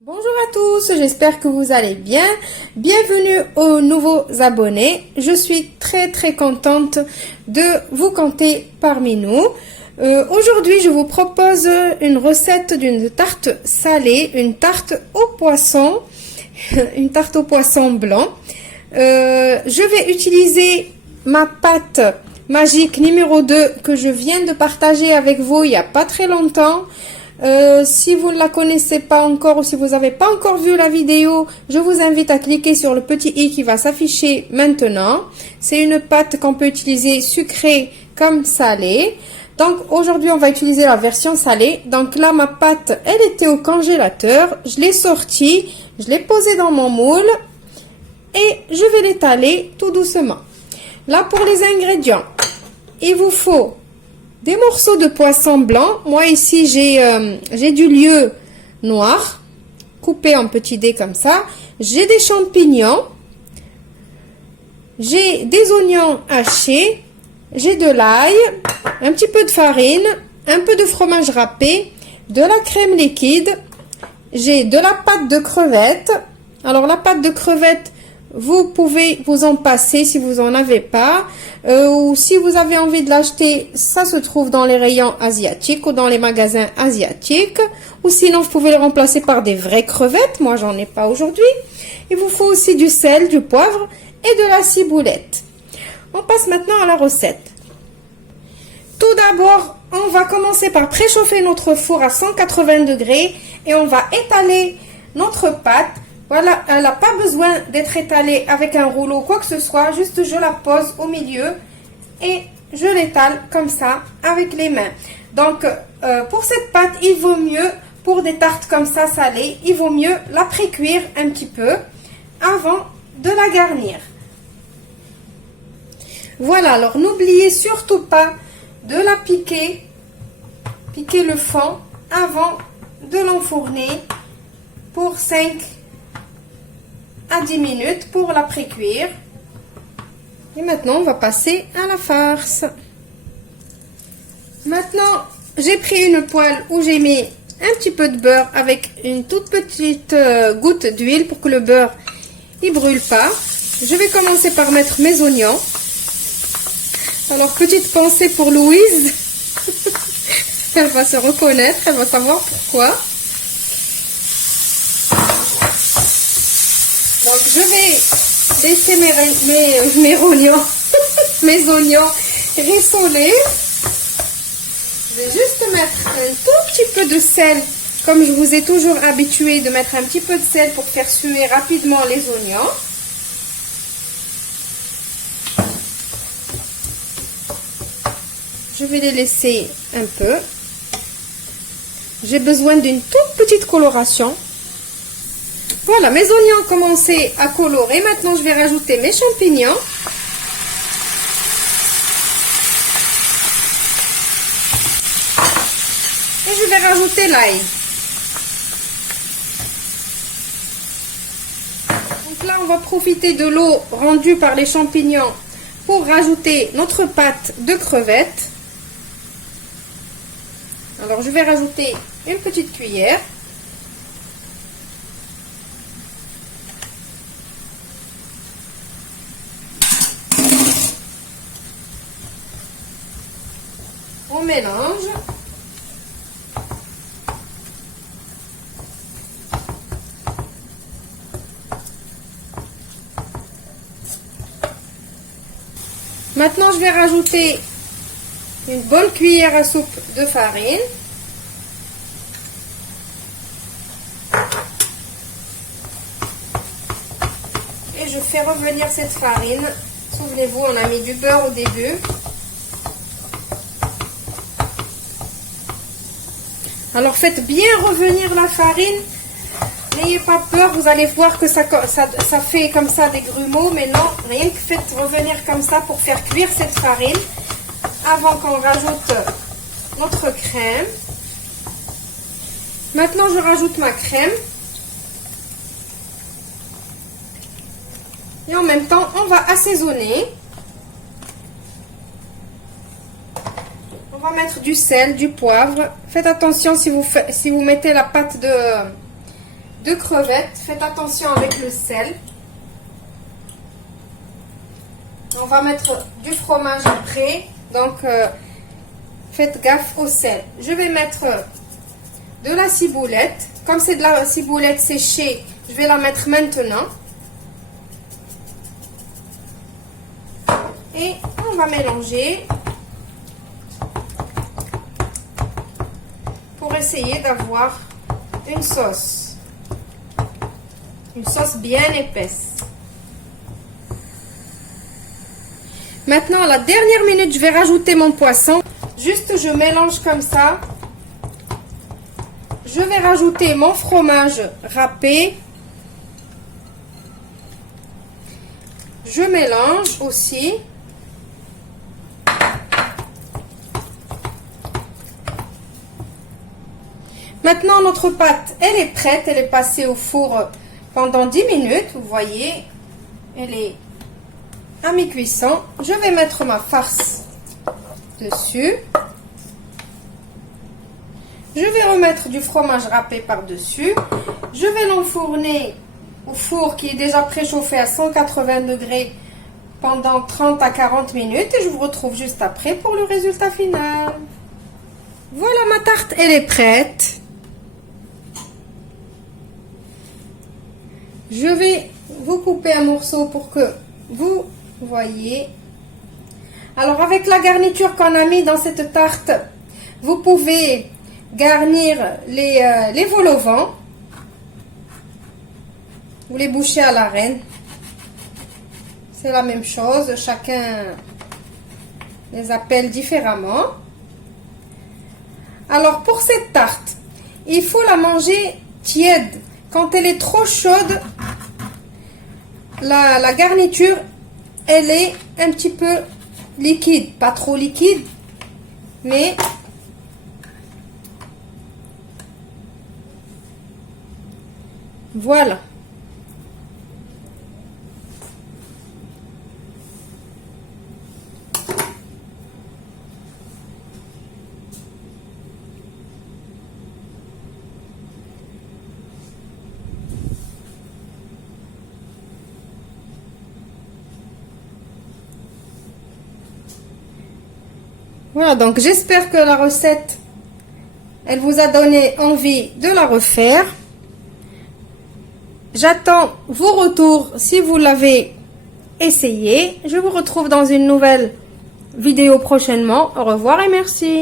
Bonjour à tous, j'espère que vous allez bien. Bienvenue aux nouveaux abonnés. Je suis très contente de vous compter parmi nous. Aujourd'hui, je vous propose une recette d'une tarte salée, une tarte au poisson, une tarte au poisson blanc. Je vais utiliser ma pâte magique numéro 2 que je viens de partager avec vous il n'y a pas très longtemps. Si vous ne la connaissez pas encore ou si vous n'avez pas encore vu la vidéo, je vous invite à cliquer sur le petit i qui va s'afficher maintenant. C'est une pâte qu'on peut utiliser sucrée comme salée. Donc aujourd'hui on va utiliser la version salée. Donc là ma pâte elle était au congélateur, je l'ai sortie, je l'ai posée dans mon moule et je vais l'étaler tout doucement. Là pour les ingrédients, il vous faut des morceaux de poisson blanc. Moi ici j'ai du lieu noir coupé en petits dés comme ça. J'ai des champignons, j'ai des oignons hachés, j'ai de l'ail, un petit peu de farine, un peu de fromage râpé, de la crème liquide, j'ai de la pâte de crevettes. Alors la pâte de crevettes, vous pouvez vous en passer si vous en avez pas, ou si vous avez envie de l'acheter, ça se trouve dans les rayons asiatiques ou dans les magasins asiatiques, ou sinon vous pouvez le remplacer par des vraies crevettes. Moi j'en ai pas aujourd'hui. Il vous faut aussi du sel, du poivre et de la ciboulette. On passe maintenant à la recette. Tout d'abord, on va commencer par préchauffer notre four à 180 degrés et on va étaler notre pâte. Voilà, elle n'a pas besoin d'être étalée avec un rouleau ou quoi que ce soit, juste je la pose au milieu et je l'étale comme ça avec les mains. Donc pour cette pâte, il vaut mieux, pour des tartes comme ça salées, il vaut mieux la pré-cuire un petit peu avant de la garnir. Voilà, alors n'oubliez surtout pas de la piquer le fond avant de l'enfourner pour 5 à 10 minutes pour la pré-cuire. Et maintenant on va passer à la farce. Maintenant j'ai pris une poêle où j'ai mis un petit peu de beurre avec une toute petite goutte d'huile pour que le beurre il brûle pas. Je vais commencer par mettre mes oignons. Alors petite pensée pour Louise. Elle va se reconnaître, elle va savoir pourquoi. Donc je vais laisser mes oignons, mes oignons rissoler. Je vais juste mettre un tout petit peu de sel, comme je vous ai toujours habitué de mettre un petit peu de sel pour faire suer rapidement les oignons. Je vais les laisser un peu. J'ai besoin d'une toute petite coloration. Voilà, mes oignons ont commencé à colorer. Maintenant, je vais rajouter mes champignons. Et je vais rajouter l'ail. Donc là, on va profiter de l'eau rendue par les champignons pour rajouter notre pâte de crevettes. Alors, je vais rajouter une petite cuillère. On mélange. Maintenant, je vais rajouter une bonne cuillère à soupe de farine. Et je fais revenir cette farine. Souvenez-vous, on a mis du beurre au début. Alors faites bien revenir la farine. N'ayez pas peur, vous allez voir que ça fait comme ça des grumeaux. Mais non, rien que faites revenir comme ça pour faire cuire cette farine avant qu'on rajoute notre crème. Maintenant je rajoute ma crème. Et en même temps, on va assaisonner. On va mettre du sel, du poivre. Faites attention si vous mettez la pâte de de crevettes. Faites attention avec le sel. On va mettre du fromage après, donc faites gaffe au sel. Je vais mettre de la ciboulette. Comme c'est de la ciboulette séchée, je vais la mettre maintenant. Et on va mélanger pour essayer d'avoir une sauce bien épaisse. Maintenant, à la dernière minute, je vais rajouter mon poisson. Juste, je mélange comme ça. Je vais rajouter mon fromage râpé. Je mélange aussi. Maintenant, notre pâte, elle est prête. Elle est passée au four pendant 10 minutes. Vous voyez, elle est à mi-cuisson. Je vais mettre ma farce dessus. Je vais remettre du fromage râpé par-dessus. Je vais l'enfourner au four qui est déjà préchauffé à 180 degrés pendant 30 à 40 minutes. Et je vous retrouve juste après pour le résultat final. Voilà, ma tarte, elle est prête. Je vais vous couper un morceau pour que vous voyez. Alors, avec la garniture qu'on a mis dans cette tarte, vous pouvez garnir les vol au vent. Vous les bouchez à la reine. C'est la même chose. Chacun les appelle différemment. Alors, pour cette tarte, il faut la manger tiède. Quand elle est trop chaude, la garniture, elle est un petit peu liquide. Pas trop liquide, mais voilà. Voilà, donc j'espère que la recette, elle vous a donné envie de la refaire. J'attends vos retours si vous l'avez essayé. Je vous retrouve dans une nouvelle vidéo prochainement. Au revoir et merci.